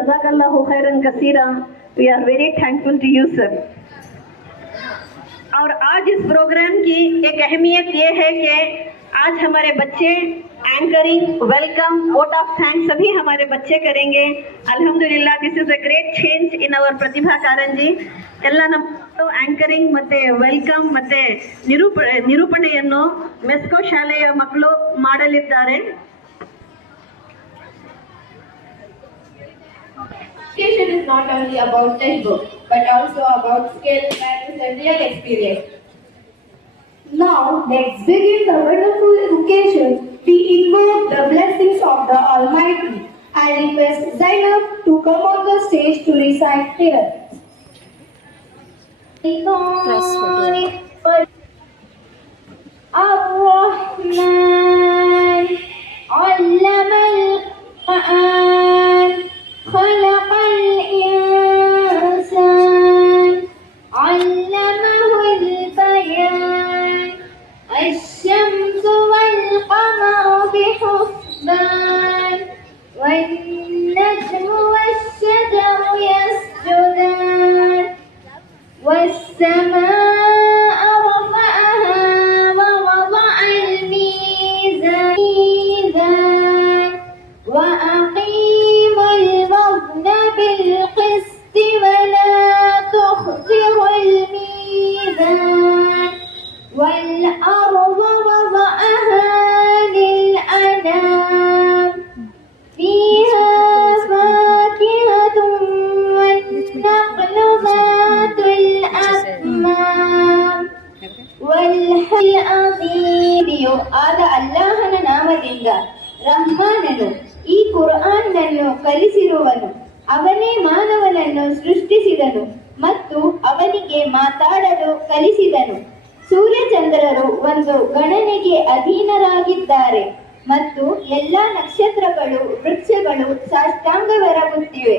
जज़ाकल्लाहु खैरन कसीरा। We are very thankful to you sir. और आज इस प्रोग्राम की एक अहमियत ये है कि आज हमारे बच्चे anchoring, welcome, vote of thanks सभी हमारे बच्चे करेंगे। अल्हम्दुलिल्लाह, this is a great change in our Pratibha Karanji. ಎಲ್ಲ ನಮ್ಮ ಆಂಕರಿಂಗ್ ಮತ್ತೆ ವೆಲ್ಕಮ್ ಮತ್ತೆ ನಿರೂಪಣೆಯನ್ನು ಮೆಸ್ಕೋ ಶಾಲೆಯ ಮಕ್ಕಳು ಮಾಡಲಿದ್ದಾರೆ. Education is not only about textbook, but also about skill, values, and real experience. Now, let's begin the wonderful education. We invoke the blessings of the Almighty. I request Zainab to come on the stage to recite here. الرحمن علم القرآن خلق الإنسان علمه البيان الشمس والقمر بحسبان والنجم والشجر يسجدان والسماء رفعها ووضع الميزان وأقيموا الوزن بالقسط ولا تخسروا الميزان والأرض وضعها للأنام فيها فاكهة والنخل ذات الأكمام والحي العظيم. ಆದ ಅಲ್ಲಾಹನ ನಾಮದಿಂದ, ರಹ್ಮಾನನು ಈ ಕುರ್ಆನ್ನನ್ನು ಕಲಿಸಿರುವನು. ಅವನೇ ಮಾನವನನ್ನು ಸೃಷ್ಟಿಸಿದನು ಮತ್ತು ಅವನಿಗೆ ಮಾತಾಡಲು ಕಲಿಸಿದನು. ಸೂರ್ಯಚಂದ್ರರು ಒಂದು ಗಣನೆಗೆ ಅಧೀನರಾಗಿದ್ದಾರೆ ಮತ್ತು ಎಲ್ಲ ನಕ್ಷತ್ರಗಳು, ವೃಕ್ಷಗಳು ಸಾಷ್ಟಾಂಗವೆರಗುತ್ತಿವೆ.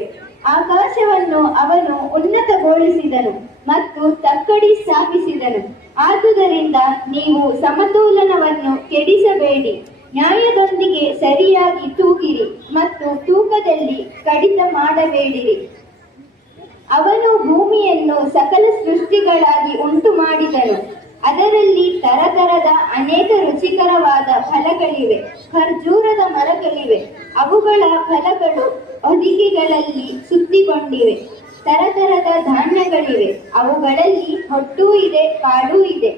ಆಕಾಶವನ್ನು ಅವನು ಉನ್ನತಗೊಳಿಸಿದನು ಮತ್ತು ತಕ್ಕಡಿ ಸ್ಥಾಪಿಸಿದನು. ಆದುದರಿಂದ ನೀವು ಸಮತೋಲನವನ್ನು ಕೆಡಿಸಬೇಡಿ, ನ್ಯಾಯದೊಂದಿಗೆ ಸರಿಯಾಗಿ ತೂಗಿರಿ ಮತ್ತು ತೂಕದಲ್ಲಿ ಕಡಿತ ಮಾಡಬೇಡಿರಿ. ಅವನು ಭೂಮಿಯನ್ನು ಸಕಲ ಸೃಷ್ಟಿಗಳಾಗಿ ಉಂಟು ಮಾಡಿದನು. ಅದರಲ್ಲಿ ತರತರದ ಅನೇಕ ರುಚಿಕರವಾದ ಫಲಗಳಿವೆ. ಖರ್ಜೂರದ ಮರಗಳಿವೆ, ಅವುಗಳ ಫಲಗಳು ಹೊದಿಕೆಗಳಲ್ಲಿ ಸುತ್ತಿಕೊಂಡಿವೆ. ತರತರದ ಧಾನ್ಯಗಳಿವೆ, ಅವುಗಳಲ್ಲಿ ಹೊಟ್ಟೂ ಇದೆ, ಕಾಡೂ ಇದೆ.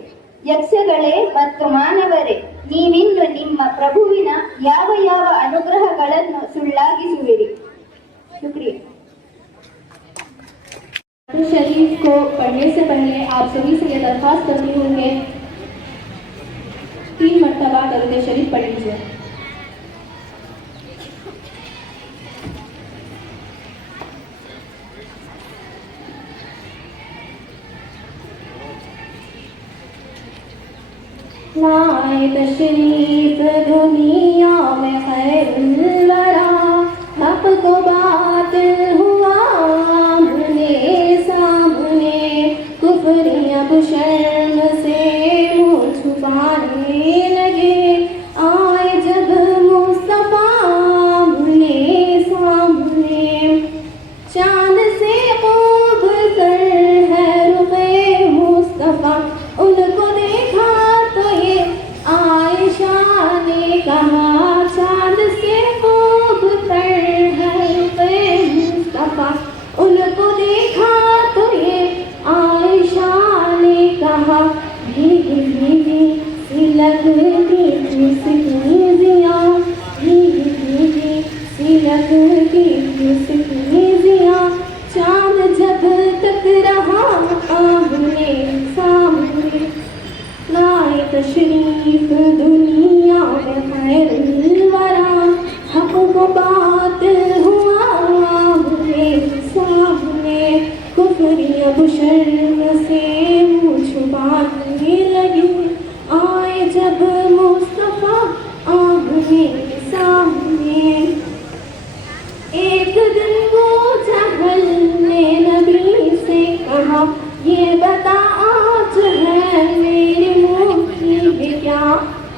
ಯಕ್ಷಗಳೇ ಮತ್ತು ಮಾನವರೇ, ನೀವಿನ್ನು ನಿಮ್ಮ ಪ್ರಭುವಿನ ಯಾವ ಯಾವ ಅನುಗ್ರಹಗಳನ್ನು ಸುಳ್ಳಾಗಿಸುವಿರಿ. ಶುಕ್ರಿಯಾ. शरीफ को पढ़ने से पहले आप सभी से ये दरख्वास्त करती हूँ कि 3 मरतबा दरूद शरीफ पढ़ लीजिए. लाए तशरीफ दुनिया में खैरुल वरा, हक को बातिल हुआ आमने सामने, कुफ्र अब शर्म से मुँह छुपाने लगे, आए जब मुस्तफा आमने सामने. चांद से खूब तर है रुखे मुस्तफा, उनको देखा तो ये आयशा ने कहा. चांद से खूब तर है रुखे मुस्तफा, उनको देखा तो ये आयशा ने कहा. भीगी भीगी सी लगती थी सिकनिजिया, भीगी भीगी सी लगती थी सिकनिजिया. चांद जब तक रहा आमने सामने, लाए तशरीफ दुनिया में खैरुल वरा, हक को बातिल हुआ आमने सामने, कुफ्र अब शर्म से मुँह छुपाने लगे, आए जब मुस्तफा आमने सामने. एक दिन वो जहल ने नबी से कहा, ये बता आज है मेरे मुँह की क्या.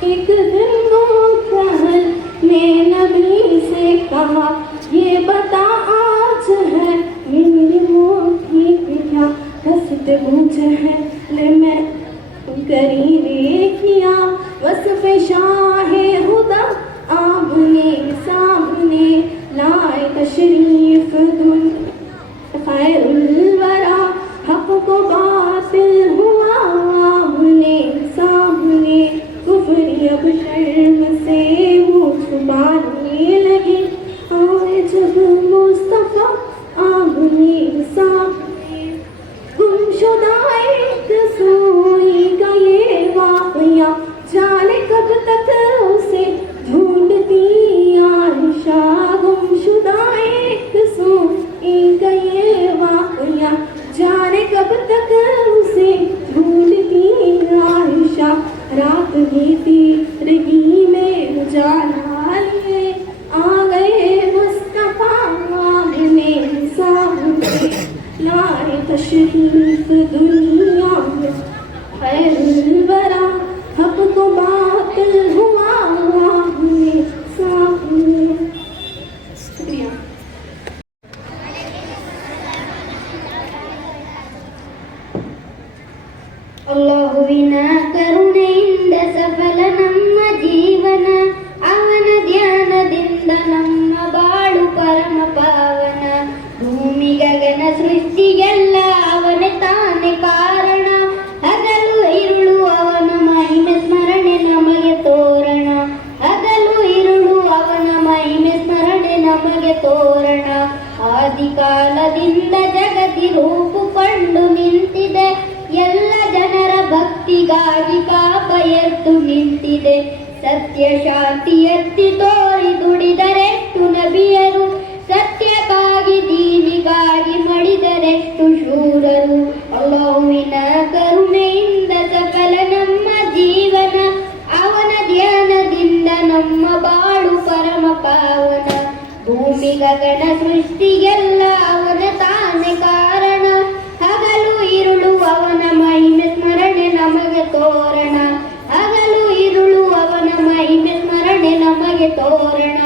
एक दिन वो जहल ने नबी से कहा, ये बता आज कांच है मेरी मोटी पिया हसत मुझ है ले मैं करीने किया वसफ शाहे हुदा आमने सामने लाए तशरीफ दुन खैरुल वरा हक को बातिल हुआ आमने सामने कुफरी अब शर्म से मुँह छुपाने लगे आए जब मुस्तफा आमने सामने गुमशुदा एक सोई का ये वाक़या जाने कब तक उसे ढूंढती आयशा गुमशुदा एक सोई का ये वाक़या जाने कब तक उसे ढूंढती आयशा रात बीती रही में उजाला लिए आ गए मुस्तफा आमने सामने लाए तशरीफ दुनिया में खैरुल वरा हक को बातिल हुआ आमने सामने। शुक्रिया। ಅಲ್ಲಾಹುವಿನ ಕರುಣೆಯಿಂದ ಸಫಲ ನಮ್ಮ ಜೀವನ ಅವನ ಧ್ಯಾನದಿಂದ ನಮ್ಮ ಬಾಳು ಪರಮ ಪಾವನ ಭೂಮಿ ಗಗನ ಸೃಷ್ಟಿಗೆಲ್ಲ ಅವನೇ ತಾನೇ ಕಾರಣ ಹಗಲು ಇರುಳು ಅವನ ಮಹಿಮೆ ಸ್ಮರಣೆ ನಮಗೆ ತೋರಣ ಹಗಲು ಇರುಳು ಅವನ ಮಹಿಮೆ ಸ್ಮರಣೆ ನಮಗೆ ತೋರಣ ಆದಿಕಾಲದಿಂದ ಜಗತಿ ರೂಪುಕೊಂಡು ನಿಂತಿದೆ ಎಲ್ಲ ಜನರ ಭಕ್ತಿಗಾಗಿ ಪಾಪ ಎದ್ದು ನಿಂತಿದೆ ಸತ್ಯ ಶಾಂತಿ ಎತ್ತಿ ತೋರಿ ದುಡಿದರೆಷ್ಟು ನಬಿಯರು ಸತ್ಯಕ್ಕಾಗಿ ದೀನಿಗಾಗಿ ಮಡಿದರೆಷ್ಟು ಶೂರರು ಅಲ್ಲಾಹುವಿನ ಕರುಣೆಯಿಂದ ಸಕಲ ನಮ್ಮ ಜೀವನ ಅವನ ಧ್ಯಾನದಿಂದ ನಮ್ಮ ಬಾಳು ಪರಮ ಪಾವನ ಭೂಮಿ ಗಗನ ಸೃಷ್ಟಿಗೆಲ್ಲ ಅವನ ತಾನೇ ಕಾರಣ ಹಗಲು ಇರುಳು ಅವನ ಮಹಿಮೆ ಸ್ಮರಣೆ ನಮಗೆ ತೋರಣ ಹಗಲು ಇರುಳು ಅವನ ಮಹಿಮೆ ಸ್ಮರಣೆ ನಮಗೆ ತೋರಣ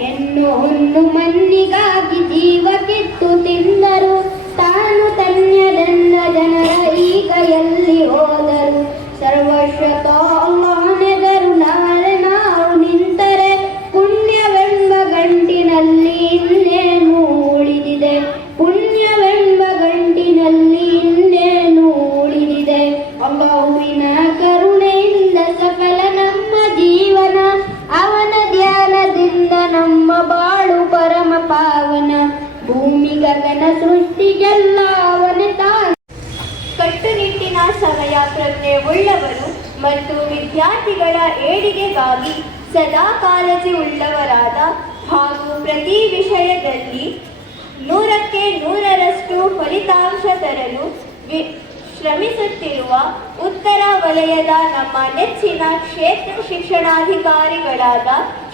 ಹೆಣ್ಣು ಹೊನ್ನು ಮಣ್ಣಿಗಾಗಿ ಜೀವ ಕಿತ್ತು ತಿಂದರು ತಾನು ತನ್ಯದೆಂದ ಜನರ ಈಗ ಎಲ್ಲಿ ಹೋದರು ಸರ್ವಶ್ವತ ಅಲ್ಲಾಹನೆದರು ನಾಳೆ ನಾವು ನಿಂತರೆ ಪುಣ್ಯವೆಂಬ ಗಂಟಿನಲ್ಲಿ ಇನ್ನೇನು ಉಳಿದಿದೆ ಪುಣ್ಯವೆಂಬ ಗಂಟಿನಲ್ಲಿ ಇನ್ನೇನು ಉಳಿದಿದೆ ಅಲ್ಲಾಹುವಿನ ಕರುಣೆಯಿಂದ ಸಕಲ ನಮ್ಮ ಜೀವನ ಅವನ ಧ್ಯಾನದಿಂದ ನಮ್ಮ ಬಾಳು ಪರಮ ಪಾವನ ಭೂಮಿ ಗಗನ ಸೃಷ್ಟಿಗೆಲ್ಲ ಅವನೇ ತಾನು ಕಟ್ಟುನಿಟ್ಟಿನ ಸಮಯ ಪ್ರಜ್ಞೆ ಉಳ್ಳವರು ಮತ್ತು ವಿದ್ಯಾರ್ಥಿಗಳ ಏಳಿಗೆಗಾಗಿ ಸದಾ ಕಾಳಜಿ ಉಳ್ಳವರಾದ ಹಾಗೂ ಪ್ರತಿ ವಿಷಯದಲ್ಲಿ 100ಕ್ಕೆ 100ರಷ್ಟು ಫಲಿತಾಂಶ ತರಲು ಶ್ರಮಿಸುತ್ತಿರುವ ಉತ್ತರ ವಲಯದ ನಮ್ಮ ನೆಚ್ಚಿನ ಕ್ಷೇತ್ರ ಶಿಕ್ಷಣಾಧಿಕಾರಿಗಳಾದ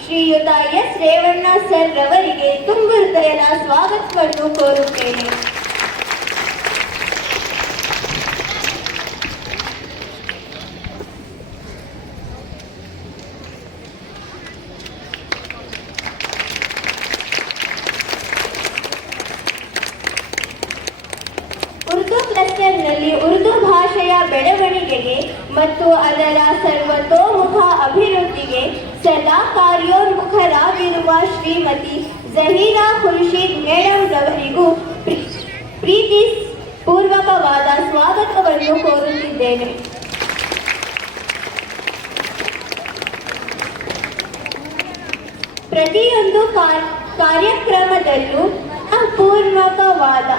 ಶ್ರೀಯುತ ಎಸ್ ರೇವಣ್ಣ ಸರ್ ರವರಿಗೆ ತುಂಬು ಹೃದಯದ ಸ್ವಾಗತವನ್ನು ಕೋರುತ್ತೇನೆ. ಉರ್ದು ಕ್ಲಸ್ಟರ್ನಲ್ಲಿ ಉರ್ದು ಭಾಷೆಯ ಬೆಳವಣಿಗೆಗೆ ಮತ್ತು ಅದರ ಸರ್ವತೋಮುಖ ಅಭಿವೃದ್ಧಿಗೆ ಸದಾ ಕಾರ್ಯೋನ್ಮುಖರಾಗಿರುವ ಶ್ರೀಮತಿ ಜಹೀರಾ ಖುರ್ಷೀದ್ ಮೇಡಮ್ ರವರಿಗೂ ಪ್ರೀತಿ ಪೂರ್ವಕವಾದ ಸ್ವಾಗತವನ್ನು ಕೋರುತ್ತಿದ್ದೇನೆ. ಪ್ರತಿಯೊಂದು ಕಾರ್ಯಕ್ರಮದಲ್ಲೂ ಪೂರ್ವಕವಾದ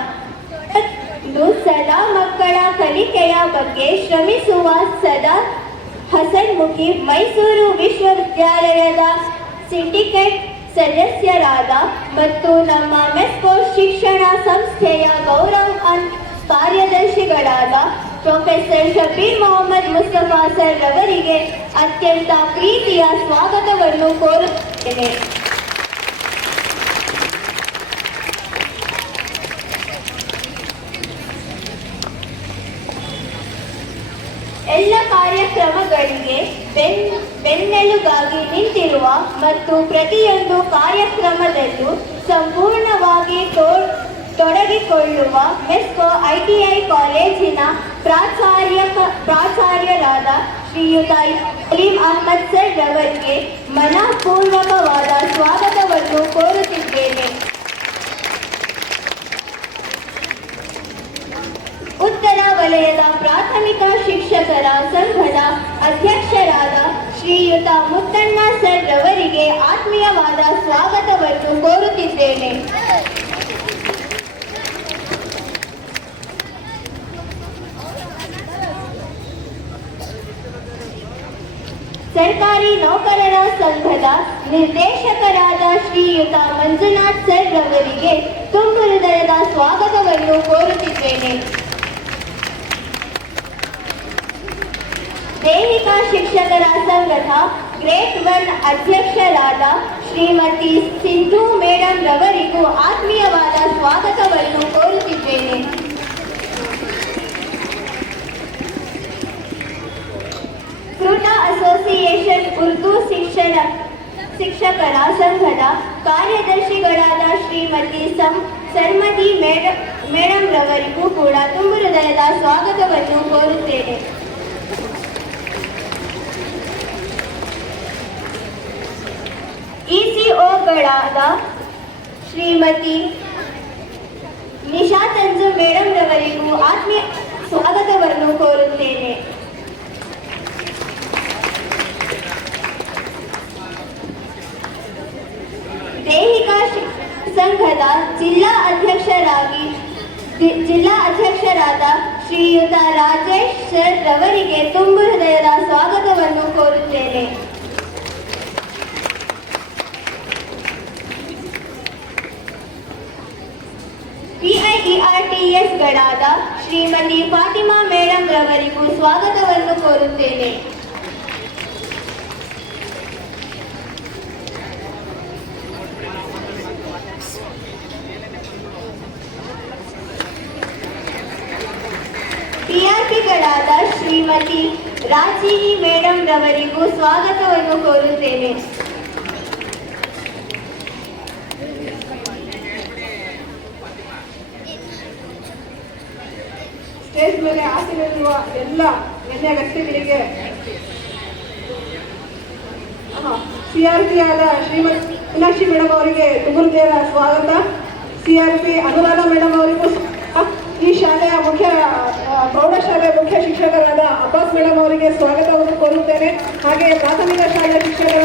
ಸದಾ ಮಕ್ಕಳ ಕಲಿಕೆಯ ಬಗ್ಗೆ ಶ್ರಮಿಸುವ ಸದಾ ಹಸನ್ಮುಖಿ ಮೈಸೂರು ವಿಶ್ವವಿದ್ಯಾಲಯದ ಸಿಂಡಿಕೇಟ್ ಸದಸ್ಯರಾದ ಮತ್ತು ನಮ್ಮ ಮೆಸ್ಕೋಸ್ ಶಿಕ್ಷಣ ಸಂಸ್ಥೆಯ ಗೌರವ ಕಾರ್ಯದರ್ಶಿಗಳಾದ ಪ್ರೊಫೆಸರ್ ಶಬೀರ್ ಮೊಹಮ್ಮದ್ ಮುಸ್ತಫಾ ಸರ್ ರವರಿಗೆ ಅತ್ಯಂತ ಪ್ರೀತಿಯ ಸ್ವಾಗತವನ್ನು ಕೋರುತ್ತೇನೆ. ಎಲ್ಲ ಕಾರ್ಯಕ್ರಮಗಳಿಗೆ ಬೆನ್ನೆಲುಗಾಗಿ ನಿಂತಿರುವ ಮತ್ತು ಪ್ರತಿಯೊಂದು ಕಾರ್ಯಕ್ರಮದಲ್ಲೂ ಸಂಪೂರ್ಣವಾಗಿ ತೊಡಗಿಕೊಳ್ಳುವ ಮೆಸ್ಕೋ ITI ಕಾಲೇಜಿನ ಪ್ರಾಚಾರ್ಯರಾದ ಶ್ರೀಯುತ ಅಲೀಂ ಅಹಮದ್ ಸರ್ ರವರಿಗೆ ಮನಪೂರ್ವಕವಾದ ಸ್ವಾಗತವನ್ನು ಕೋರುತ್ತಿದ್ದೇನೆ. ಉತ್ತರ ವಲಯದ ಪ್ರಾಥಮಿಕ ಶಿಕ್ಷಕರ ಸಂಘದ ಅಧ್ಯಕ್ಷರಾದ ಶ್ರೀಯುತ ಮುತ್ತಣ್ಣ ಸರ್ ರವರಿಗೆ ಆತ್ಮೀಯವಾದ ಸ್ವಾಗತವನ್ನು ಕೋರುತ್ತಿದ್ದೇನೆ. ಸರ್ಕಾರಿ ನೌಕರರ ಸಂಘದ ನಿರ್ದೇಶಕರಾದ ಶ್ರೀಯುತ ಮಂಜುನಾಥ್ ಸರ್ ರವರಿಗೆ ತುಂಬು ಹೃದಯದ ಸ್ವಾಗತವನ್ನು ಕೋರುತ್ತಿದ್ದೇನೆ. ದೈಹಿಕ ಶಿಕ್ಷಕರ ಸಂಘದ ಗ್ರೇಡ್ 1 ಅಧ್ಯಕ್ಷರಾದ ಶ್ರೀಮತಿ ಸಿಂಧು ಮೇಡಮ್ ರವರಿಗೂ ಆತ್ಮೀಯವಾದ ಸ್ವಾಗತವನ್ನು ಕೋರುತ್ತಿದ್ದೇನೆ. ಫ್ರೂಟಾ ಅಸೋಸಿಯೇಷನ್ ಉರ್ದು ಶಿಕ್ಷಕರ ಸಂಘದ ಕಾರ್ಯದರ್ಶಿಗಳಾದ ಶ್ರೀಮತಿ ಸರ್ಮದಿ ಮೇಡಮ್ ರವರಿಗೂ ಕೂಡ ತುಂಬು ಹೃದಯದ ಸ್ವಾಗತವನ್ನು ಕೋರುತ್ತೇನೆ. ಇಸಿಒಗಳಾದ ಶ್ರೀಮತಿ ನಿಶಾ ತಂಜು ಮೇಡಮ್ ರವರಿಗೂ ಆತ್ಮೀಯ ಸ್ವಾಗತವನ್ನು ಕೋರುತ್ತೇನೆ. ದೈಹಿಕ ಸಂಘದ ಜಿಲ್ಲಾ ಅಧ್ಯಕ್ಷರಾದ ಶ್ರೀಯುತ ರಾಜೇಶ್ ಸರ್ ರವರಿಗೆ ತುಂಬು ಹೃದಯದ ಸ್ವಾಗತವನ್ನು ಕೋರುತ್ತೇನೆ. PIERTS ಗಳಾದ ಶ್ರೀಮತಿ ಫಾತಿಮಾ ಮೇಡಮ್ ರವರಿಗೂ ಸ್ವಾಗತವನ್ನು ಕೋರುತ್ತೇನೆ. TRPಗಳಾದ ಶ್ರೀಮತಿ ರಾಜಿನಿ ಮೇಡಮ್ ರವರಿಗೂ ಸ್ವಾಗತವನ್ನು ಕೋರುತ್ತೇನೆ. ಸ್ಟೇಜ್ ಮೇಲೆ ಹಾಸಿರುವ ಎಲ್ಲ ಗಣ್ಯ ವ್ಯಕ್ತಿಗಳಿಗೆ CRP ಆದ ಶ್ರೀಮತಿ ಮೀನಾಕ್ಷಿ ಮೇಡಮ್ ಅವರಿಗೆ ತುಂಬು ಹೃದಯದ ಸ್ವಾಗತ. CRP ಅನುರಾಧ ಮೇಡಮ್ ಅವರಿಗೂ ಈ ಶಾಲೆಯ ಪ್ರೌಢಶಾಲೆಯ ಮುಖ್ಯ ಶಿಕ್ಷಕರಾದ ಅಬ್ಬಾಸ್ ಮೇಡಮ್ ಅವರಿಗೆ ಸ್ವಾಗತವನ್ನು ಕೋರುತ್ತೇನೆ. ಹಾಗೆ ಪ್ರಾಥಮಿಕ ಶಾಲೆಯ ಶಿಕ್ಷಕರ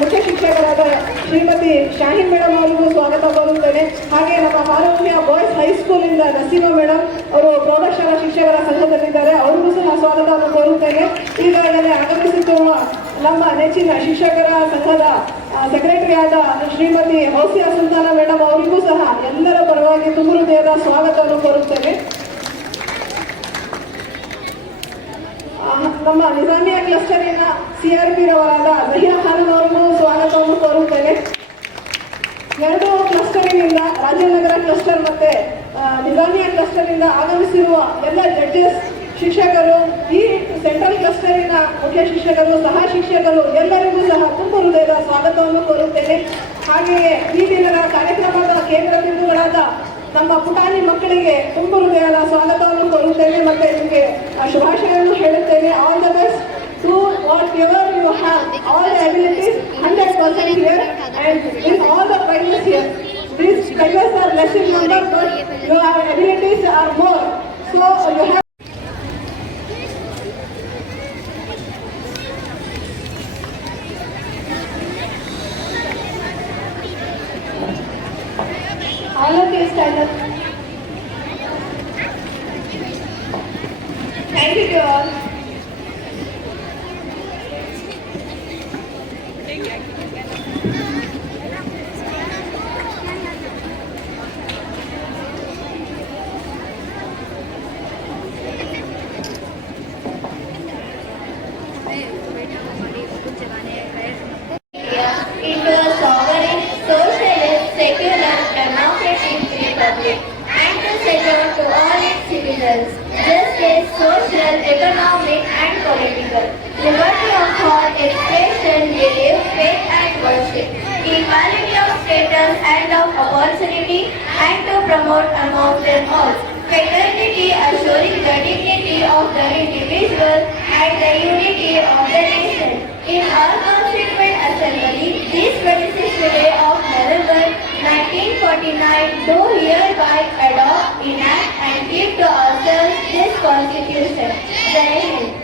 ಮುಖ್ಯ ಶಿಕ್ಷಕರಾದ ಶ್ರೀಮತಿ ಶಾಹೀನ್ ಮೇಡಮ್ ಅವರಿಗೂ ಸ್ವಾಗತ ಕೋರುತ್ತೇನೆ. ಹಾಗೆ ನಮ್ಮ ಮಾನವೀಯ ಬಾಯ್ಸ್ ಹೈಸ್ಕೂಲಿಂದ ನಸೀಮಾ ಮೇಡಮ್ ಅವರು ಪ್ರೌಢಶಾಲಾ ಶಿಕ್ಷಕರ ಸಂಘದಲ್ಲಿದ್ದಾರೆ, ಅವರಿಗೂ ಸಹ ಸ್ವಾಗತವನ್ನು ಕೋರುತ್ತೇನೆ. ಈಗಾಗಲೇ ಆಗಮಿಸುತ್ತಿರುವ ನಮ್ಮ ನೆಚ್ಚಿನ ಶಿಕ್ಷಕರ ಸಂಘದ ಸೆಕ್ರೆಟರಿ ಆದ ಶ್ರೀಮತಿ ಹೌಸಿಯಾ ಸುಲ್ತಾನ ಮೇಡಮ್ ಅವರಿಗೂ ಸಹ ಎಲ್ಲರ ಪರವಾಗಿ ತುಂಬು ಹೃದಯದ ಸ್ವಾಗತವನ್ನು ಕೋರುತ್ತೇನೆ. ನಮ್ಮ ನಿಜಾಮಿಯಾ ಕ್ಲಸ್ಟರಿನ CRP ರವರಾದ ಜಹಿರಾ ಖಾನಂ ಅವರಿಗೂ ಸ್ವಾಗತವನ್ನು ಕೋರುತ್ತೇನೆ. ಎರಡು ಕ್ಲಸ್ಟರಿನಿಂದ ರಾಜೀವ್ ನಗರ ಕ್ಲಸ್ಟರ್ ಮತ್ತೆ ನಿಜಾಮಿಯಾ ಕ್ಲಸ್ಟರ್ನಿಂದ ಆಗಮಿಸಿರುವ ಎಲ್ಲ ಜಡ್ಜಸ್, ಶಿಕ್ಷಕರು, ಈ ಸೆಂಟ್ರಲ್ ಕ್ಲಸ್ಟರಿನ ಮುಖ್ಯ ಶಿಕ್ಷಕರು, ಸಹ ಶಿಕ್ಷಕರು ಎಲ್ಲರಿಗೂ ಸಹ ತುಂಬು ಹೃದಯದ ಸ್ವಾಗತವನ್ನು ಕೋರುತ್ತೇನೆ. ಹಾಗೆಯೇ ಈ ದಿನದ ಕಾರ್ಯಕ್ರಮದ ಕೇಂದ್ರ ಬಿಂದುಗಳಾದ ನಮ್ಮ ಪುಟಾಣಿ ಮಕ್ಕಳಿಗೆ ತುಂಬು ಹೃದಯದ ಸ್ವಾಗತವನ್ನು ಕೋರುತ್ತೇನೆ ಮತ್ತೆ ನಿಮಗೆ ಶುಭಾಶಯವನ್ನು ಹೇಳುತ್ತೇನೆ. All the best. Do whatever you have, all the abilities 100% here and in all the prizes here. These prizes are less in number but your abilities are more. So you have all of you stand up. Thank you to all. Into a sovereign, socialist, secular, democratic republic, and to secure to all its citizens justice, social, economic, and political liberty of thought, expression, belief, faith, and worship. equality of status and of opportunity, and to promote among them all fraternity, assuring the dignity of the individual and the unity of the nation. In our Constituent Assembly, this 26th day of November 1949, do hereby adopt, enact and keep to ourselves this Constitution. Jai Hind.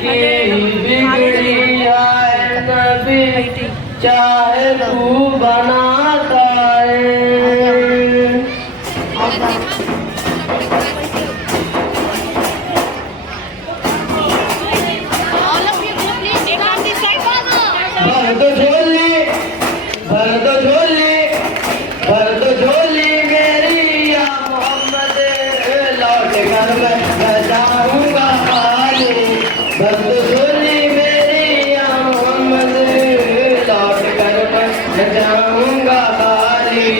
की बिगड़ी आए नबी चाहे तू बनाता है। भर दो झोली भर दो झोली भर दो झोली मेरी या मोहम्मद लौट कर मैं जाऊंगा खाली। भर दो झोली मेरी या मोहम्मद लौट कर मैं जाऊंगा खाली।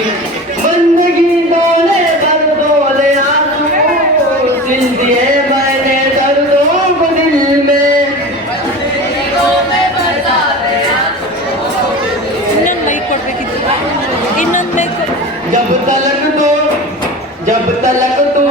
बंदगी डोले भर डोले आंसू सिल दिए मैंने दर्दों को दिल में। जब तलक तू